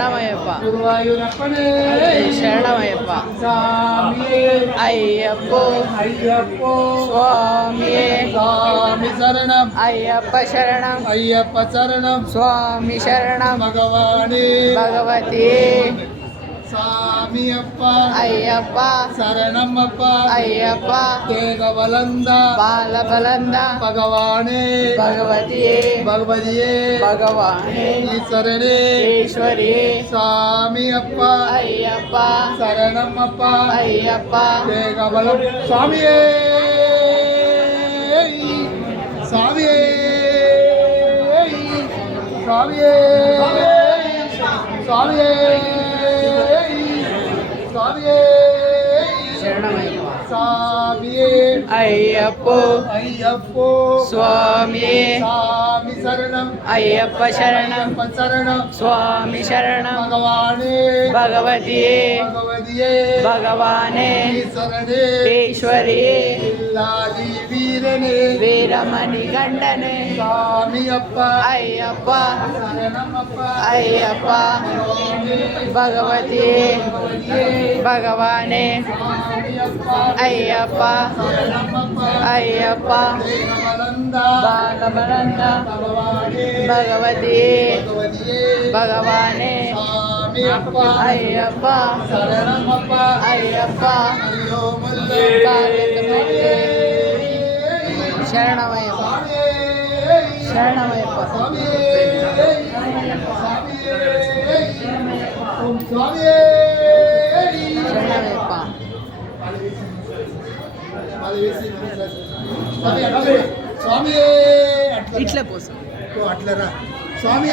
ಶರಣಮಯ್ಯಪ್ಪ ಗುರುವಾಯೂರಪ್ಪನೇ ಶರಣಮಯ್ಯಪ್ಪ ಸ್ವಾಮಿಯೇ ಅಯ್ಯಪ್ಪೋ ಅಯ್ಯಪ್ಪೋ ಸ್ವಾಮಿಯೇ ಸ್ವಾಮಿ ಶರಣಂ ಅಯ್ಯಪ್ಪ ಶರಣಂ ಅಯ್ಯಪ್ಪ ಶರಣಂ ಸ್ವಾಮಿ ಶರಣಂ ಭಗವಾನೇ ಭಗವತಿಯೇ சாமியப்ப ஐயப்பா சரணமப்பா ஐயப்பா தேகபலந்த பாலபலந்த பகவானே பகவதியே பகவதியே பகவானே ஈஸ்வரனே ஈஸ்வரியே சாமியப்பா ஐயப்பா சரணமப்பா ஐயப்பா தேகபலம் சுவாமியே சுவாமியே சுவாமியே சுவாமியே ಶರಣಮಯ್ಯಪ್ಪ சாமியே ಅಯ್ಯಪ್ಪೋ ஐயப்போ ಸ್ವಾಮಿಯೇ சாமி சரணம் ಅಯ್ಯಪ್ಪ ಶರಣಂ ஐயப்ப சரணம் ಸ್ವಾಮಿ ಶರಣಂ பகவானே ಭಗವತಿಯೇ பகவதியே ಭಗವಾನೇ ஈஸ்வரனே ಈಶ್ವರಿಯೇ இல்லாதி வீரனே ವೀರಮಣಿ ಗಂಡನೇ சாமியப்ப ಅಯ್ಯಪ್ಪ சரணமப்ப ಅಯ್ಯಪ್ಪ ಭಗವತಿಯೇ ಭಗವಾನೇ சாமியப்ப ಅಯ್ಯಪ್ಪ சரணமப்ப ಅಯ್ಯಪ್ಪ தேகபலந்த ಬಾಲಬಲಂದ பகவானே ಭಗವತಿಯೇ பகவதியே ಭಗವಾನೇ சாமியப்ப ಅಯ್ಯಪ್ಪ சரணமப்ப ಅಯ್ಯಪ್ಪ ஐயோ முல்லை ಕಾರ್ಯಕ್ರಮಕ್ಕೆ ಶರಣಮಯ್ಯಪ್ಪ ಶರಣಮಯ್ಯಪ್ಪ ಶರಣಮಯ್ಯಪ್ಪ ఇట్లా పోసు అట్లరా స్వామి